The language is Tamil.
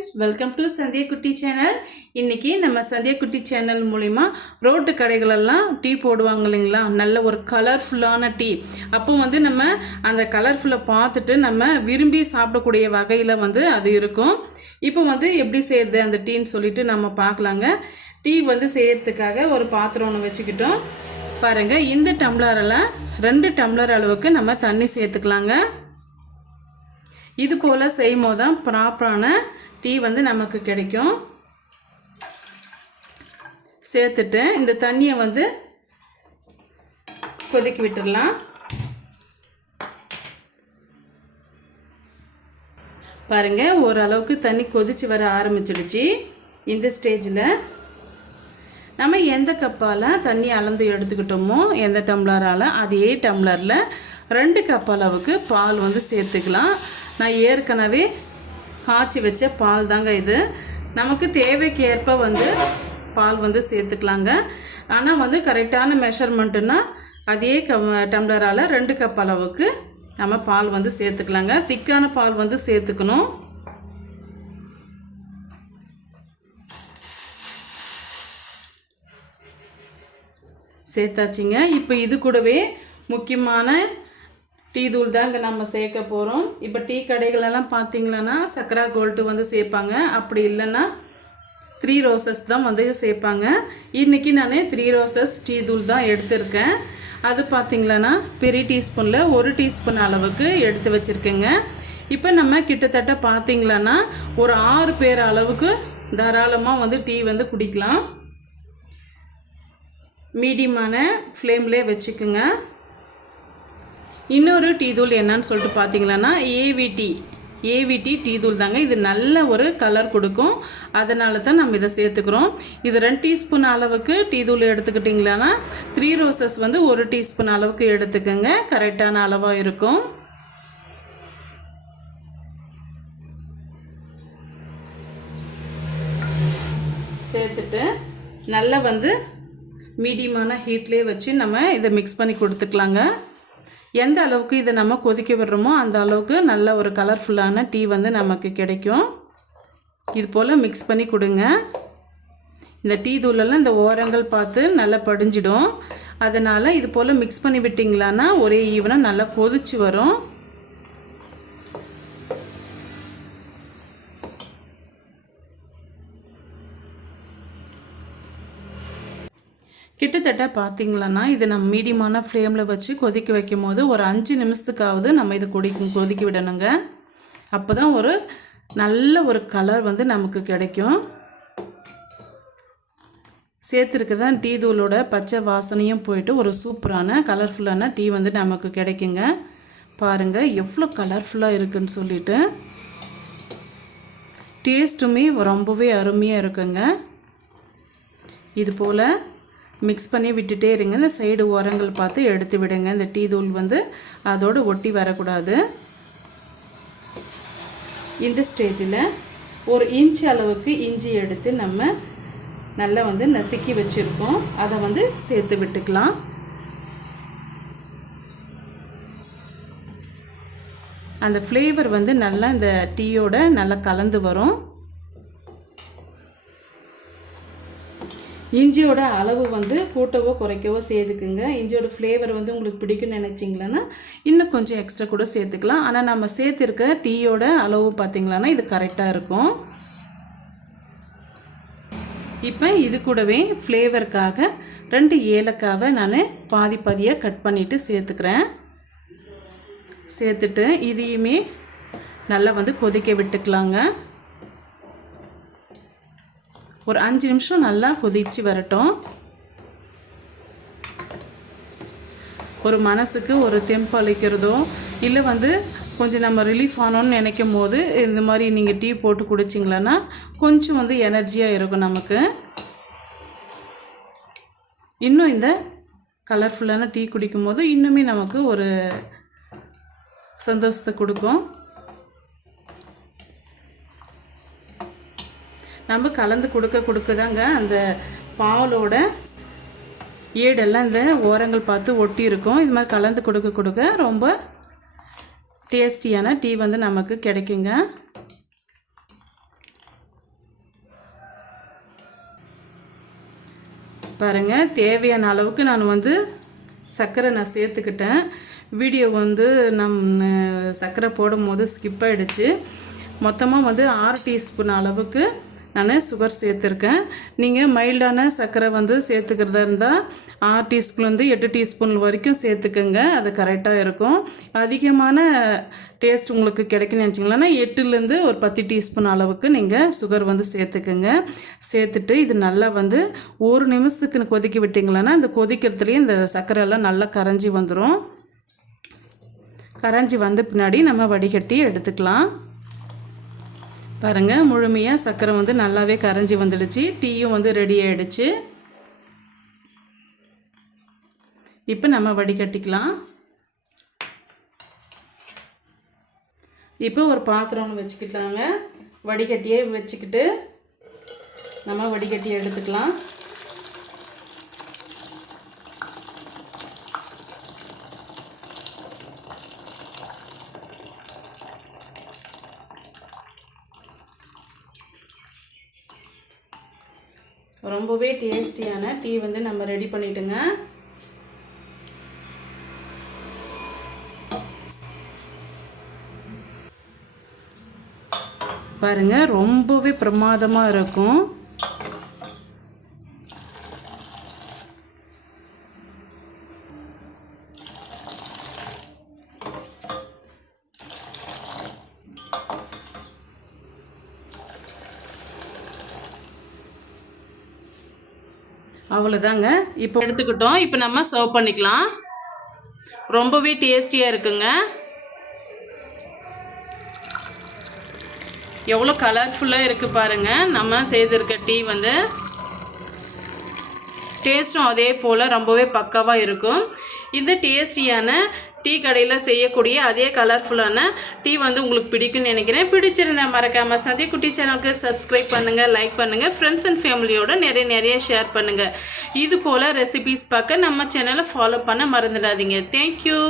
ஃப்ரெண்ட்ஸ் வெல்கம் டு சந்தியா குட்டி சேனல் இன்றைக்கி நம்ம சந்தியா குட்டி சேனல் மூலிமா ரோட்டு கடைகளெல்லாம் டீ போடுவாங்க இல்லைங்களா? நல்ல ஒரு கலர்ஃபுல்லான டீ. அப்போ வந்து நம்ம அந்த கலர்ஃபுல்லை பார்த்துட்டு நம்ம விரும்பி சாப்பிடக்கூடிய வகையில் வந்து அது இருக்கும். இப்போ வந்து எப்படி செய்கிறது அந்த டீன்னு சொல்லிட்டு நம்ம பார்க்கலாங்க. டீ வந்து செய்யறதுக்காக ஒரு பாத்திரம் ஒன்று வச்சுக்கிட்டோம். பாருங்கள் இந்த டம்ளரில் ரெண்டு டம்ளர் அளவுக்கு நம்ம தண்ணி சேர்த்துக்கலாங்க. இது போல் செய்யும் போது தான் ப்ராப்பரான டீ வந்து நமக்கு கிடைக்கும். சேர்த்துட்டு இந்த தண்ணியை வந்து கொதிக்க விட்டுடலாம் பாருங்கள் ஓரளவுக்கு தண்ணி கொதிச்சு வர ஆரம்பிச்சிடுச்சு இந்த ஸ்டேஜில். நம்ம எந்த கப்பால் தண்ணி அளந்து எடுத்துக்கிட்டோமோ எந்த டம்ளரால் அதே டம்ளரில் ரெண்டு கப் அளவுக்கு பால் வந்து சேர்த்துக்கலாம். நான் ஏற்கனவே காய்ச்சி வச்ச பால் தாங்க இது. நமக்கு தேவைக்கு ஏற்ப வந்து பால் வந்து சேர்த்துக்கலாங்க. ஆனால் வந்து கரெக்டான மெஷர்மெண்ட்டுன்னா அதே க டம்ளரால் ரெண்டு கப் அளவுக்கு நம்ம பால் வந்து சேர்த்துக்கலாங்க. திக்கான பால் வந்து சேர்த்துக்கணும். சேர்த்தாச்சிங்க. இப்போ இது கூடவே முக்கியமான டீ தூள் தாங்க நம்ம சேர்க்க போகிறோம் இப்போ டீ கடைகளெல்லாம் பார்த்தீங்களன்னா சக்கரா கோல்ட்டு வந்து சேர்ப்பாங்க. அப்படி இல்லைன்னா த்ரீ ரோசஸ் தான் வந்து சேர்ப்பாங்க. இன்றைக்கி நான் த்ரீ ரோசஸ் டீ தூள் தான் எடுத்திருக்கேன். அது பார்த்திங்களன்னா பெரிய டீஸ்பூனில் ஒரு டீஸ்பூன் அளவுக்கு எடுத்து வச்சுருக்கேங்க. இப்போ நம்ம கிட்டத்தட்ட பார்த்திங்களன்னா ஒரு ஆறு பேர் அளவுக்கு தாராளமாக வந்து டீ வந்து குடிக்கலாம். மீடியமான ஃப்ளேம்லேயே வச்சுக்குங்க. இன்னொரு டீ தூள் என்னன்னு சொல்லிட்டு பார்த்தீங்கன்னா ஏவிடி ஏவிடி டீ தூள் தாங்க. இது நல்ல ஒரு கலர் கொடுக்கும். அதனால தான் நம்ம இதை சேர்த்துக்கிறோம். இது ரெண்டு டீஸ்பூன் அளவுக்கு டீ தூள் எடுத்துக்கிட்டிங்களான்னா த்ரீ ரோசஸ் வந்து ஒரு டீஸ்பூன் அளவுக்கு எடுத்துக்கோங்க. கரெக்டான அளவாக இருக்கும். சேர்த்துட்டு நல்லா வந்து மீடியமான ஹீட்லேயே வச்சு நம்ம இதை மிக்ஸ் பண்ணி கொடுத்துக்கலாங்க. எந்த அளவுக்கு இதை நம்ம கொதிக்க விடுறோமோ அந்த அளவுக்கு நல்ல ஒரு கலர்ஃபுல்லான டீ வந்து நமக்கு கிடைக்கும். இது போல் மிக்ஸ் பண்ணி கொடுங்க. இந்த டீ தூளெல்லாம் இந்த ஓரங்கள் பார்த்து நல்லா படிஞ்சிடும். அதனால் இது போல் மிக்ஸ் பண்ணி விட்டிங்களான்னா ஒரே ஈவனாக நல்லா கொதிச்சு வரும். கிட்டத்தட்ட பார்த்தீங்களன்னா இது நம்ம மீடியமான ஃப்ளேமில் வச்சு கொதிக்க வைக்கும் போது ஒரு அஞ்சு நிமிஷத்துக்காவது நம்ம இதை கொடி கொதிக்க விடணுங்க. அப்போ தான் ஒரு நல்ல ஒரு கலர் வந்து நமக்கு கிடைக்கும். சேர்த்துருக்கு தான் டீ தூளோட பச்சை வாசனையும் போயிட்டு ஒரு சூப்பரான கலர்ஃபுல்லான டீ வந்து நமக்கு கிடைக்குங்க. பாருங்கள் எவ்வளோ கலர்ஃபுல்லாக இருக்குன்னு சொல்லிட்டு. டேஸ்ட்டுமே ரொம்பவே அருமையாக இருக்குங்க. இது போல் மிக்ஸ் பண்ணி விட்டுட்டே இருங்க. இந்த சைடு உரங்கள் பார்த்து எடுத்து விடுங்க. இந்த டீ தூள் வந்து அதோடு ஒட்டி வரக்கூடாது. இந்த ஸ்டேஜில் ஒரு இன்ச் அளவுக்கு இஞ்சி எடுத்து நம்ம நல்லா வந்து நசுக்கி வச்சுருக்கோம். அதை வந்து சேர்த்து விட்டுக்கலாம். அந்த ஃப்ளேவர் வந்து நல்லா இந்த டீயோட நல்லா கலந்து வரும். இஞ்சியோட அளவு வந்து கூட்டவோ குறைக்கவோ சேர்த்துக்குங்க. இஞ்சியோட ஃப்ளேவர் வந்து உங்களுக்கு பிடிக்கும்னு நினச்சிங்களன்னா இன்னும் கொஞ்சம் எக்ஸ்ட்ரா கூட சேர்த்துக்கலாம். ஆனால் நம்ம சேர்த்துருக்க டீயோட அளவு பார்த்திங்களான்னா இது கரெக்டாக இருக்கும். இப்போ இது கூடவே ஃப்ளேவருக்காக ரெண்டு ஏலக்காவை நான் பாதி பாதியாக கட் பண்ணிவிட்டு சேர்த்துக்கிறேன். சேர்த்துட்டு இதையுமே நல்லா வந்து கொதிக்க விட்டுக்கலாங்க. ஒரு அஞ்சு நிமிஷம் நல்லா கொதிச்சு வரட்டும். ஒரு மனசுக்கு ஒரு தெம்பு அளிக்கிறதோ இல்லை வந்து கொஞ்சம் நம்ம ரிலீஃப் ஆனோன்னு நினைக்கும் போது இந்த மாதிரி நீங்கள் டீ போட்டு குடிச்சிங்களன்னா கொஞ்சம் வந்து எனர்ஜியாக இருக்கும் நமக்கு. இன்னும் இந்த கலர்ஃபுல்லான டீ குடிக்கும் போது இன்னுமே நமக்கு ஒரு சந்தோஷத்தை கொடுக்கும். நம்ம கலந்து கொடுக்க கொடுக்க தாங்க அந்த பாலோட ஈடெல்லாம் இந்த ஓரங்கள் பார்த்து ஒட்டி இருக்கும் இது மாதிரி கலந்து கொடுக்க கொடுக்க ரொம்ப டேஸ்டியான டீ வந்து நமக்கு கிடைக்குங்க. பாருங்கள் தேவையான அளவுக்கு நான் வந்து சர்க்கரை நான் சேர்த்துக்கிட்டேன். வீடியோ வந்து நம் சர்க்கரை போடும் போது ஸ்கிப் ஆகிடுச்சு மொத்தமாக வந்து ஆறு டீஸ்பூன் அளவுக்கு நான் சுகர் சேர்த்துருக்கேன். நீங்கள் மைல்டான சர்க்கரை வந்து சேர்த்துக்கிறதா இருந்தால் ஆறு டீஸ்பூன்லேருந்து எட்டு டீஸ்பூன் வரைக்கும் சேர்த்துக்கோங்க. அது கரெக்டாக இருக்கும். அதிகமான டேஸ்ட் உங்களுக்கு கிடைக்குன்னு நினச்சிங்களா எட்டுலேருந்து ஒரு பத்து டீஸ்பூன் அளவுக்கு நீங்கள் சுகர் வந்து சேர்த்துக்கோங்க. சேர்த்துட்டு இது நல்லா வந்து ஒரு நிமிஷத்துக்கு கொதிக்க விட்டிங்களன்னா இந்த கொதிக்கிறதுலேயே இந்த சர்க்கரை எல்லாம் நல்லா கரைஞ்சி வந்துடும் கரைஞ்சி வந்த பின்னாடி நம்ம வடிகட்டி எடுத்துக்கலாம். பாருங்கள் முழுமையாக சர்க்கரை வந்து நல்லாவே கரைஞ்சி வந்துடுச்சு. டீயும் வந்து ரெடி ஆகிடுச்சு இப்போ நம்ம வடிகட்டிக்கலாம். இப்போ ஒரு பாத்திரம் ஒன்று வச்சுக்கிட்டாங்க வடிகட்டியே வச்சுக்கிட்டு நம்ம வடிகட்டி எடுத்துக்கலாம். ரொம்பவே டேஸ்டியான டீ வந்து நம்ம ரெடி பண்ணிட்டுங்க. பாருங்கள் ரொம்பவே பிரமாதமாக இருக்கும். அவ்வளோதாங்க இப்போ எடுத்துக்கிட்டோம். இப்போ நம்ம சர்வ் பண்ணிக்கலாம். ரொம்பவே டேஸ்டியாக இருக்குங்க. எவ்வளோ கலர்ஃபுல்லாக இருக்குது பாருங்கள் நம்ம செய்திருக்க டீ வந்து டேஸ்ட்டும் அதே போல் ரொம்பவே பக்காவாக இருக்கும். இந்த டேஸ்டியான டீ கடையில் செய்யக்கூடிய அதே கலர்ஃபுல்லான டீ வந்து உங்களுக்கு பிடிக்கும்னு நினைக்கிறேன். பிடிச்சிருந்தேன் மறக்காமல் சந்தி குட்டி சேனலுக்கு சப்ஸ்கிரைப் பண்ணுங்கள் லைக் பண்ணுங்கள் ஃப்ரெண்ட்ஸ் அண்ட் ஃபேமிலியோட நிறைய நிறைய ஷேர் பண்ணுங்கள் இது போல் ரெசிபீஸ் பார்க்க நம்ம சேனலை ஃபாலோ பண்ண மறந்துடாதீங்க. தேங்க்யூ